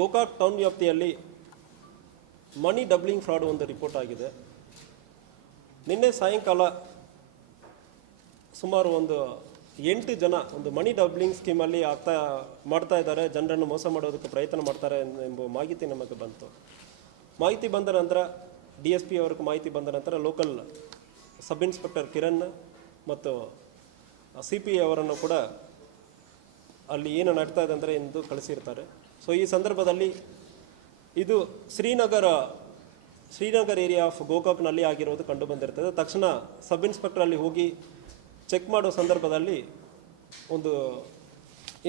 Gokak town ವ್ಯಾಪ್ತಿಯಲ್ಲಿ ಮನಿ doubling fraud ಒಂದು report ಆಗಿದೆ. ನಿನ್ನೆ ಸಾಯಂಕಾಲ ಸುಮಾರು ಒಂದು 8 ಜನ ಒಂದು ಮನಿ ಡಬ್ಲಿಂಗ್ ಸ್ಕೀಮಲ್ಲಿ ಮಾಡ್ತಾ ಇದ್ದಾರೆ, ಜನರನ್ನು ಮೋಸ ಮಾಡೋದಕ್ಕೆ ಪ್ರಯತ್ನ ಮಾಡ್ತಾರೆ ಎಂಬ ಮಾಹಿತಿ ನಮಗೆ ಬಂತು. ಮಾಹಿತಿ ಬಂದ ನಂತರ DSP ಅವ್ರಿಗೆ ಮಾಹಿತಿ ಬಂದ ನಂತರ ಲೋಕಲ್ ಸಬ್ ಇನ್ಸ್ಪೆಕ್ಟರ್ ಕಿರಣ್ ಮತ್ತು CP ಅವರನ್ನು ಕೂಡ ಅಲ್ಲಿ ಏನು ನಡ್ತಾ ಇದೆ ಅಂದರೆ ಎಂದು ಕಳಿಸಿರ್ತಾರೆ. ಸೊ ಈ ಸಂದರ್ಭದಲ್ಲಿ ಇದು ಶ್ರೀನಗರ್ ಏರಿಯಾ ಆಫ್ ಗೋಕಾಕ್ನಲ್ಲಿ ಆಗಿರೋದು ಕಂಡು ಬಂದಿರ್ತದೆ. ತಕ್ಷಣ ಸಬ್ ಇನ್ಸ್ಪೆಕ್ಟರ್ ಅಲ್ಲಿ ಹೋಗಿ ಚೆಕ್ ಮಾಡೋ ಸಂದರ್ಭದಲ್ಲಿ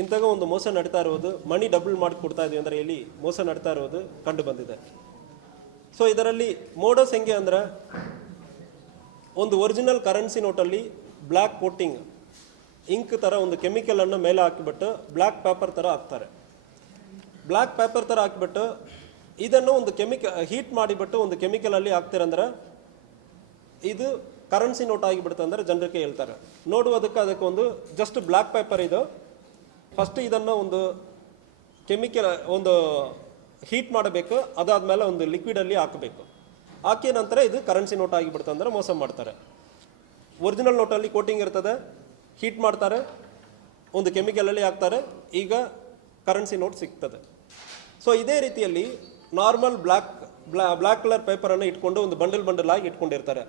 ಇಂತಹ ಒಂದು ಮೋಸ ನಡೀತಾ ಇರೋದು, ಮನಿ ಡಬಲ್ ಮಾಡಿ ಕೊಡ್ತಾ ಇದೀವಿ ಅಂದರೆ ಇಲ್ಲಿ ಮೋಸ ನಡೀತಾ ಇರೋದು ಕಂಡು ಬಂದಿದೆ. ಸೊ ಇದರಲ್ಲಿ ಮೋಡಸ್ ಹೆಂಗೆ ಅಂದರೆ ಒಂದು ಒರಿಜಿನಲ್ ಕರೆನ್ಸಿ ನೋಟಲ್ಲಿ ಬ್ಲ್ಯಾಕ್ ಕೋಟಿಂಗ್ ಇಂಕ್ ಥರ ಒಂದು ಕೆಮಿಕಲನ್ನು ಮೇಲೆ ಹಾಕಿಬಿಟ್ಟು ಬ್ಲ್ಯಾಕ್ ಪೇಪರ್ ಥರ ಹಾಕ್ತಾರೆ. ಬ್ಲ್ಯಾಕ್ ಪೇಪರ್ ಥರ ಹಾಕಿಬಿಟ್ಟು ಇದನ್ನು ಒಂದು ಹೀಟ್ ಮಾಡಿಬಿಟ್ಟು ಒಂದು ಕೆಮಿಕಲಲ್ಲಿ ಹಾಕ್ತಿರಂದ್ರೆ ಇದು ಕರೆನ್ಸಿ ನೋಟ್ ಆಗಿಬಿಡುತ್ತೆ ಅಂದರೆ ಜನರಿಗೆ ಹೇಳ್ತಾರೆ. ನೋಡುವುದಕ್ಕೆ ಅದಕ್ಕೆ ಒಂದು ಜಸ್ಟ್ ಬ್ಲ್ಯಾಕ್ ಪೇಪರ್ ಇದು. ಫಸ್ಟ್ ಇದನ್ನು ಒಂದು ಹೀಟ್ ಮಾಡಬೇಕು, ಅದಾದಮೇಲೆ ಒಂದು ಲಿಕ್ವಿಡಲ್ಲಿ ಹಾಕಬೇಕು. ಹಾಕಿ ನಂತರ ಇದು ಕರೆನ್ಸಿ ನೋಟ್ ಆಗಿಬಿಡುತ್ತೆ ಅಂದರೆ ಮೋಸ ಮಾಡ್ತಾರೆ. ಒರಿಜಿನಲ್ ನೋಟಲ್ಲಿ ಕೋಟಿಂಗ್ ಇರ್ತದೆ, ಹೀಟ್ ಮಾಡ್ತಾರೆ, ಒಂದು ಕೆಮಿಕಲಲ್ಲಿ ಹಾಕ್ತಾರೆ, ಈಗ ಕರೆನ್ಸಿ ನೋಟ್ ಸಿಗ್ತದೆ. ಸೊ ಇದೇ ರೀತಿಯಲ್ಲಿ ನಾರ್ಮಲ್ ಬ್ಲ್ಯಾಕ್ ಕಲರ್ ಪೇಪರನ್ನು ಇಟ್ಕೊಂಡು ಒಂದು ಬಂಡಲ್ ಆಗಿ ಇಟ್ಕೊಂಡಿರ್ತಾರೆ.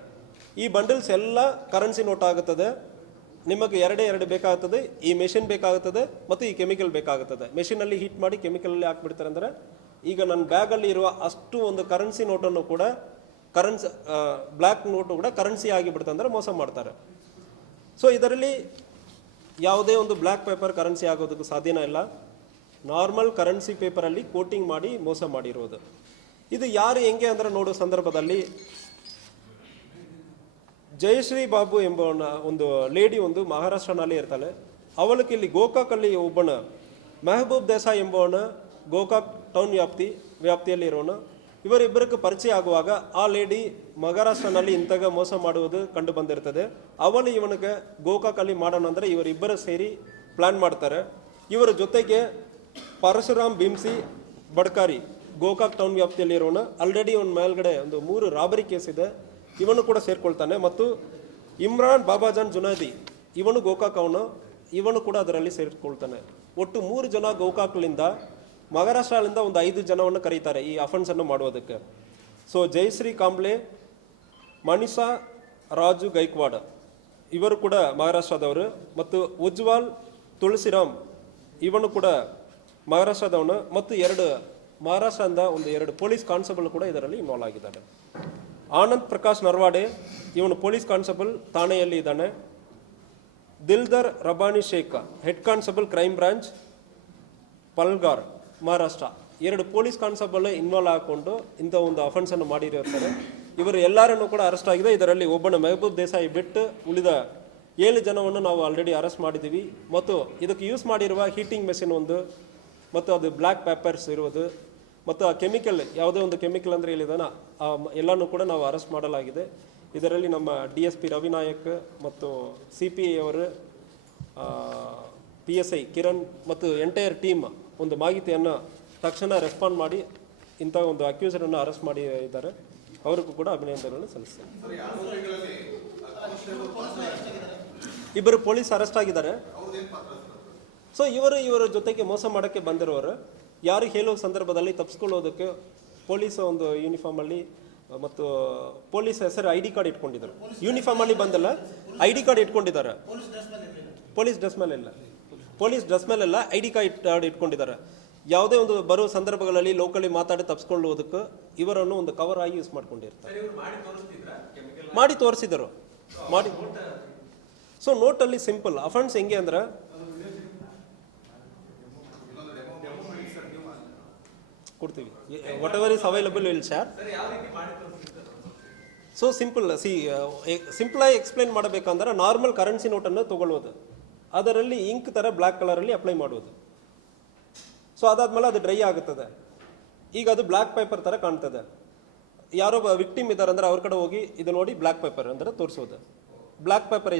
ಈ ಬಂಡಲ್ಸ್ ಎಲ್ಲ ಕರೆನ್ಸಿ ನೋಟ್ ಆಗುತ್ತದೆ. ನಿಮಗೆ ಎರಡು ಬೇಕಾಗುತ್ತದೆ, ಈ ಮೆಷಿನ್ ಬೇಕಾಗುತ್ತದೆ ಮತ್ತು ಈ ಕೆಮಿಕಲ್ ಬೇಕಾಗುತ್ತದೆ. ಮೆಷಿನಲ್ಲಿ ಹೀಟ್ ಮಾಡಿ ಕೆಮಿಕಲಲ್ಲಿ ಹಾಕ್ಬಿಡ್ತಾರೆ ಅಂದರೆ ಈಗ ನನ್ನ ಬ್ಯಾಗಲ್ಲಿ ಇರುವ ಅಷ್ಟು ಒಂದು ಕರೆನ್ಸಿ ನೋಟನ್ನು ಕೂಡ ಬ್ಲ್ಯಾಕ್ ನೋಟು ಕೂಡ ಕರೆನ್ಸಿ ಆಗಿಬಿಡುತ್ತೆ ಅಂದರೆ ಮೋಸ ಮಾಡ್ತಾರೆ. ಸೊ ಇದರಲ್ಲಿ ಯಾವುದೇ ಒಂದು ಬ್ಲ್ಯಾಕ್ ಪೇಪರ್ ಕರೆನ್ಸಿ ಆಗೋದಕ್ಕೆ ಸಾಧ್ಯನೇ ಇಲ್ಲ. ನಾರ್ಮಲ್ ಕರೆನ್ಸಿ ಪೇಪರಲ್ಲಿ ಕೋಟಿಂಗ್ ಮಾಡಿ ಮೋಸ ಮಾಡಿರೋದು. ಇದು ಯಾರು ಹೆಂಗೆ ಅಂದರೆ ನೋಡೋ ಸಂದರ್ಭದಲ್ಲಿ ಜಯಶ್ರೀ ಬಾಬು ಎಂಬ ಒಂದು ಲೇಡಿ ಒಂದು ಮಹಾರಾಷ್ಟ್ರನಲ್ಲಿ ಇರ್ತಾಳೆ. ಅವಳಿಗೆ ಇಲ್ಲಿ ಗೋಕಾಕಲ್ಲಿ ಒಬ್ಬನ ಮೆಹಬೂಬ್ ದೇಸಾಯಿ ಎಂಬವನ ಗೋಕಾಕ್ ಟೌನ್ ವ್ಯಾಪ್ತಿಯಲ್ಲಿ ಇರೋನು. ಇವರಿಬ್ಬರಿಗೆ ಪರಿಚಯ ಆಗುವಾಗ ಆ ಲೇಡಿ ಮಹಾರಾಷ್ಟ್ರನಲ್ಲಿ ಇಂತಹ ಮೋಸ ಮಾಡುವುದು ಕಂಡು ಬಂದಿರ್ತದೆ. ಅವಳು ಇವನಿಗೆ ಗೋಕಾಕಲ್ಲಿ ಮಾಡೋಣ ಅಂದರೆ ಇವರಿಬ್ಬರು ಸೇರಿ ಪ್ಲ್ಯಾನ್ ಮಾಡ್ತಾರೆ. ಇವರ ಜೊತೆಗೆ ಪರಶುರಾಮ್ ಭೀಮ್ಸಿ ಬಡ್ಕಾರಿ ಗೋಕಾಕ್ ಟೌನ್ ವ್ಯಾಪ್ತಿಯಲ್ಲಿ ಇರೋನು. ಆಲ್ರೆಡಿ ಅವನ ಮೇಲ್ಗಡೆ ಒಂದು 3 ರಾಬರಿ ಕೇಸ್ ಇದೆ, ಇವನು ಕೂಡ ಸೇರ್ಕೊಳ್ತಾನೆ. ಮತ್ತು ಇಮ್ರಾನ್ ಬಾಬಾಜಾನ್ ಜುನೈದಿ ಇವನು ಗೋಕಾಕ್ ಇವನು ಕೂಡ ಅದರಲ್ಲಿ ಸೇರಿಕೊಳ್ತಾನೆ. ಒಟ್ಟು 3 ಜನ ಗೋಕಾಕ್ಲಿಂದ ಮಹಾರಾಷ್ಟ್ರದಿಂದ ಒಂದು 5 ಜನವನ್ನು ಕರೀತಾರೆ ಈ ಅಫೆನ್ಸನ್ನು ಮಾಡುವುದಕ್ಕೆ. ಸೊ ಜಯಶ್ರೀ ಕಾಂಬ್ಳೆ, ಮನಿಷಾ ರಾಜು ಗೈಕ್ವಾಡ್ ಇವರು ಕೂಡ ಮಹಾರಾಷ್ಟ್ರದವರು, ಮತ್ತು ಉಜ್ವಾಲ್ ತುಳಸಿರಾಮ್ ಇವನು ಕೂಡ ಮಹಾರಾಷ್ಟ್ರದವನು, ಮತ್ತು ಮಹಾರಾಷ್ಟ್ರದಿಂದ 2 ಪೊಲೀಸ್ ಕಾನ್ಸ್ಟೇಬಲ್ ಕೂಡ ಇದರಲ್ಲಿ ಇನ್ವಾಲ್ವ್ ಆಗಿದ್ದಾರೆ. ಆನಂದ್ ಪ್ರಕಾಶ್ ನರ್ವಾಡೆ ಇವನು ಪೊಲೀಸ್ ಕಾನ್ಸ್ಟೇಬಲ್ ಠಾಣೆಯಲ್ಲಿ ಇದ್ದಾನೆ. Dildar Rabbani Shaikh head constable crime branch Palghar Maharashtra. 2 police constable involve ಹಾಕೊಂಡು ಇಂಥ ಒಂದು ಅಫೆನ್ಸನ್ನು ಮಾಡಿರ್ತಾರೆ. ಇವರು ಎಲ್ಲರನ್ನೂ ಕೂಡ ಅರೆಸ್ಟ್ ಆಗಿದೆ. ಇದರಲ್ಲಿ ಒಬ್ಬನ ಮೆಹಬೂಬ್ ದೇಸಾಯಿ ಬಿಟ್ಟು ಉಳಿದ 7 ಜನವನ್ನು ನಾವು ಆಲ್ರೆಡಿ ಅರೆಸ್ಟ್ ಮಾಡಿದ್ದೀವಿ. ಮತ್ತು ಇದಕ್ಕೆ ಯೂಸ್ ಮಾಡಿರುವ ಹೀಟಿಂಗ್ ಮೆಷಿನ್ ಮತ್ತು ಅದು ಬ್ಲ್ಯಾಕ್ ಪೇಪರ್ಸ್ ಇರುವುದು ಮತ್ತು ಆ ಕೆಮಿಕಲ್ ಯಾವುದೇ ಒಂದು ಕೆಮಿಕಲ್ ಅಂದರೆ ಹೇಳಿದಾನ ಎಲ್ಲನೂ ಕೂಡ ನಾವು ಅರೆಸ್ಟ್ ಮಾಡಲಾಗಿದೆ. ಇದರಲ್ಲಿ ನಮ್ಮ DSP ರವಿನಾಯಕ್ ಮತ್ತು CP ಅವರು, PSI ಕಿರಣ್ ಮತ್ತು ಎಂಟೈರ್ ಟೀಮ್ ಒಂದು ಮಾಹಿತಿಯನ್ನು ತಕ್ಷಣ ರೆಸ್ಪಾಂಡ್ ಮಾಡಿ ಇಂಥ ಒಂದು ಅಕ್ಯೂಸರನ್ನು ಅರೆಸ್ಟ್ ಮಾಡಿ ಇದ್ದಾರೆ. ಅವ್ರಿಗೂ ಕೂಡ ಅಭಿನಂದನೆಗಳನ್ನು ಸಲ್ಲಿಸ್ತಾರೆ. ಇಬ್ಬರು ಪೊಲೀಸ್ ಅರೆಸ್ಟ್ ಆಗಿದ್ದಾರೆ. ಸೊ ಇವರ ಜೊತೆಗೆ ಮೋಸ ಮಾಡೋಕ್ಕೆ ಬಂದಿರೋರು ಯಾರು ಹೇಳೋ ಸಂದರ್ಭದಲ್ಲಿ ತಪ್ಪಿಸ್ಕೊಳ್ಳೋದಕ್ಕೆ ಪೊಲೀಸ್ ಒಂದು ಯೂನಿಫಾರ್ಮಲ್ಲಿ ಮತ್ತು ಪೊಲೀಸ್ ಹೆಸರು ID ಕಾರ್ಡ್ ಇಟ್ಕೊಂಡಿದ್ದಾರೆ. ಯೂನಿಫಾರ್ಮಲ್ಲಿ ಬಂದಲ್ಲ, ID ಕಾರ್ಡ್ ಇಟ್ಕೊಂಡಿದ್ದಾರೆ. ಪೊಲೀಸ್ ಡ್ರೆಸ್ ಮೇಲೆಲ್ಲ ID ಕಾರ್ಡ್ ಇಟ್ಕೊಂಡಿದ್ದಾರೆ. ಯಾವುದೇ ಒಂದು ಬರೋ ಸಂದರ್ಭಗಳಲ್ಲಿ ಲೋಕಲಿ ಮಾತಾಡಿ ತಪ್ಪಿಸ್ಕೊಳ್ಳುವುದಕ್ಕೆ ಇವರನ್ನು ಒಂದು ಕವರ್ ಆಗಿ ಯೂಸ್ ಮಾಡ್ಕೊಂಡಿರ್ತಾರೆ. ಮಾಡಿ ತೋರಿಸಿದರು. ಸೊ ನೋಟಲ್ಲಿ ಸಿಂಪಲ್ ಅಫೆನ್ಸ್ ಹೆಂಗೆ ಅಂದ್ರೆ ಕೊಡ್ತೀವಿ, what ever is available will share. So simple ಆಗಿ ಎಕ್ಸ್ಪ್ಲೈನ್ ಮಾಡಬೇಕಂದ್ರೆ ನಾರ್ಮಲ್ ಕರೆನ್ಸಿ ನೋಟನ್ನು ತಗೊಳ್ಳೋದು, ಅದರಲ್ಲಿ ಇಂಕ್ ಥರ ಬ್ಲ್ಯಾಕ್ ಕಲರಲ್ಲಿ ಅಪ್ಲೈ ಮಾಡೋದು. ಸೊ ಅದಾದ್ಮೇಲೆ ಅದು ಡ್ರೈ ಆಗುತ್ತದೆ. ಈಗ ಅದು ಬ್ಲ್ಯಾಕ್ ಪೇಪರ್ ಥರ ಕಾಣ್ತದೆ. ಯಾರೋ ವಿಕ್ಟಿಮ್ ಇದ್ದಾರೆ ಅಂದರೆ ಅವ್ರ ಕಡೆ ಹೋಗಿ ಇದು ನೋಡಿ ಬ್ಲ್ಯಾಕ್ ಪೇಪರ್ ಅಂದರೆ ತೋರಿಸೋದು. ಬ್ಲ್ಯಾಕ್ ಪೇಪರ್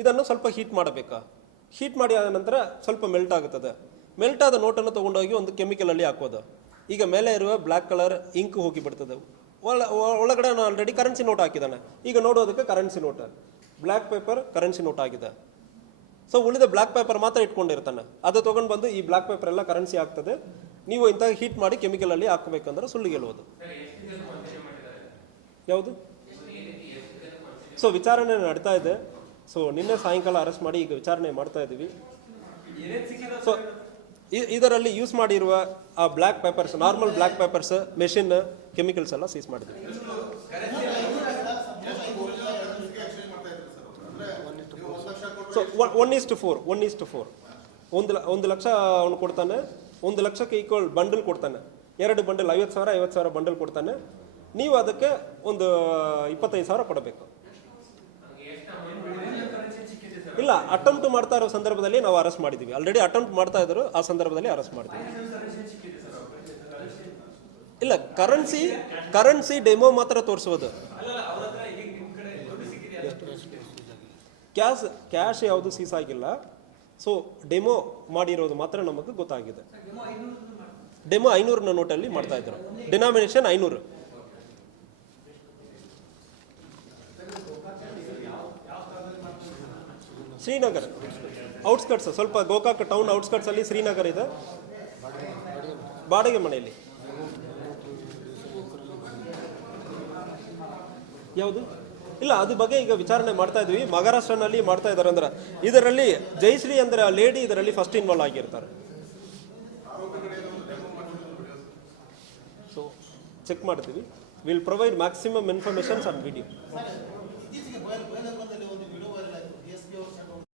ಇದನ್ನು ಸ್ವಲ್ಪ ಹೀಟ್ ಮಾಡಬೇಕಾ. ಹೀಟ್ ಮಾಡಿ ಆದ ನಂತರ ಸ್ವಲ್ಪ ಮೆಲ್ಟ್ ಆಗುತ್ತದೆ. ಮೆಲ್ಟ್ ಆದ ನೋಟನ್ನು ತೊಗೊಂಡೋಗಿ ಒಂದು ಕೆಮಿಕಲಲ್ಲಿ ಹಾಕೋದು. ಈಗ ಮೇಲೆ ಇರುವ ಬ್ಲ್ಯಾಕ್ ಕಲರ್ ಇಂಕ್ ಹೋಗಿ ಬಿಡ್ತದೆ. ಒಳಗಡೆ ನಾನು ಆಲ್ರೆಡಿ ಕರೆನ್ಸಿ ನೋಟ್ ಹಾಕಿದ್ದಾನೆ. ಈಗ ನೋಡೋದಕ್ಕೆ currency note, black paper currency note ಆಗಿದೆ. ಸೊ ಉಳಿದ ಬ್ಲ್ಯಾಕ್ ಪೇಪರ್ ಮಾತ್ರ ಇಟ್ಕೊಂಡಿರ್ತಾನೆ. ಅದು ತೊಗೊಂಡು ಬಂದು ಈ ಬ್ಲ್ಯಾಕ್ ಪೇಪರ್ ಎಲ್ಲ ಕರೆನ್ಸಿ ಆಗ್ತದೆ. ನೀವು ಇಂಥ ಹೀಟ್ ಮಾಡಿ ಕೆಮಿಕಲಲ್ಲಿ ಹಾಕಬೇಕಂದ್ರೆ ಸುಳ್ಳು ಗೆಲ್ಲುವುದು. ಯಾವುದು? ಸೊ ವಿಚಾರಣೆ ನಡೀತಾ ಇದೆ. ಸೊ ನಿನ್ನೆ ಸಾಯಂಕಾಲ ಅರೆಸ್ಟ್ ಮಾಡಿ ಈಗ ವಿಚಾರಣೆ ಮಾಡ್ತಾ ಇದ್ದೀವಿ. ಸೊ ಇದರಲ್ಲಿ ಯೂಸ್ ಮಾಡಿರುವ ಆ black papers, normal black papers, machine, chemicals ಎಲ್ಲ ಸೀಸ್ ಮಾಡಿದ್ದೀವಿ. ಸೊ 1:4 1 ಲಕ್ಷ ಅವನು ಕೊಡ್ತಾನೆ. 1 ಲಕ್ಷಕ್ಕೆ ಈಕ್ವಲ್ ಬಂಡಲ್ ಕೊಡ್ತಾನೆ. 2 ಬಂಡಲ್ 50,000 ಬಂಡಲ್ ಕೊಡ್ತಾನೆ. ನೀವು ಅದಕ್ಕೆ ಒಂದು 25,000 ಕೊಡಬೇಕು. ಇಲ್ಲ, ಅಟೆಂಪ್ಟ್ ಮಾಡ್ತಾ ಇರೋ ಸಂದರ್ಭದಲ್ಲಿ ನಾವು ಅರೆಸ್ಟ್ ಮಾಡಿದ್ದೀವಿ. ಆಲ್ರೆಡಿ ಅಟೆಂಪ್ಟ್ ಮಾಡ್ತಾ ಇದ್ರು, ಆ ಸಂದರ್ಭದಲ್ಲಿ ಅರೆಸ್ಟ್ ಮಾಡಿದ್ದೀವಿ. ಇಲ್ಲ, ಕರೆನ್ಸಿ ಡೆಮೋ ಮಾತ್ರ ತೋರಿಸೋದು. ಕ್ಯಾಶ್ ಯಾವುದು ಸೀಸ್ ಆಗಿಲ್ಲ. ಸೊ ಡೆಮೋ ಮಾಡಿರೋದು ಮಾತ್ರ ನಮಗೆ ಗೊತ್ತಾಗಿದೆ. ಡೆಮೋ 500 ನೋಟಲ್ಲಿ ಮಾಡ್ತಾ ಇದ್ರು. ಡಿನಾಮಿನೇಷನ್ 500. ಶ್ರೀನಗರ್ ಔಟ್ಸ್ಕಟ್ಸ್, ಸ್ವಲ್ಪ ಗೋಕಾಕ್ ಟೌನ್ ಔಟ್ಸ್ಕಟ್ಸ್ ಅಲ್ಲಿ ಶ್ರೀನಗರ್ ಇದೆ. ಬಾಡಿಗೆ ಮನೆಯಲ್ಲಿ. ಯಾವುದು? ಇಲ್ಲ, ಅದ್ರ ಬಗ್ಗೆ ಈಗ ವಿಚಾರಣೆ ಮಾಡ್ತಾ ಇದ್ವಿ. ಮಹಾರಾಷ್ಟ್ರನಲ್ಲಿ ಮಾಡ್ತಾ ಇದ್ದಾರೆ. ಅಂದ್ರೆ ಇದರಲ್ಲಿ ಜಯಶ್ರೀ ಅಂದ್ರೆ ಆ ಲೇಡಿ ಇದರಲ್ಲಿ ಫಸ್ಟ್ ಇನ್ವಾಲ್ವ್ ಆಗಿರ್ತಾರೆ. ಸೊ ಚೆಕ್ ಮಾಡ್ತೀವಿ. Will provide maximum informations on video.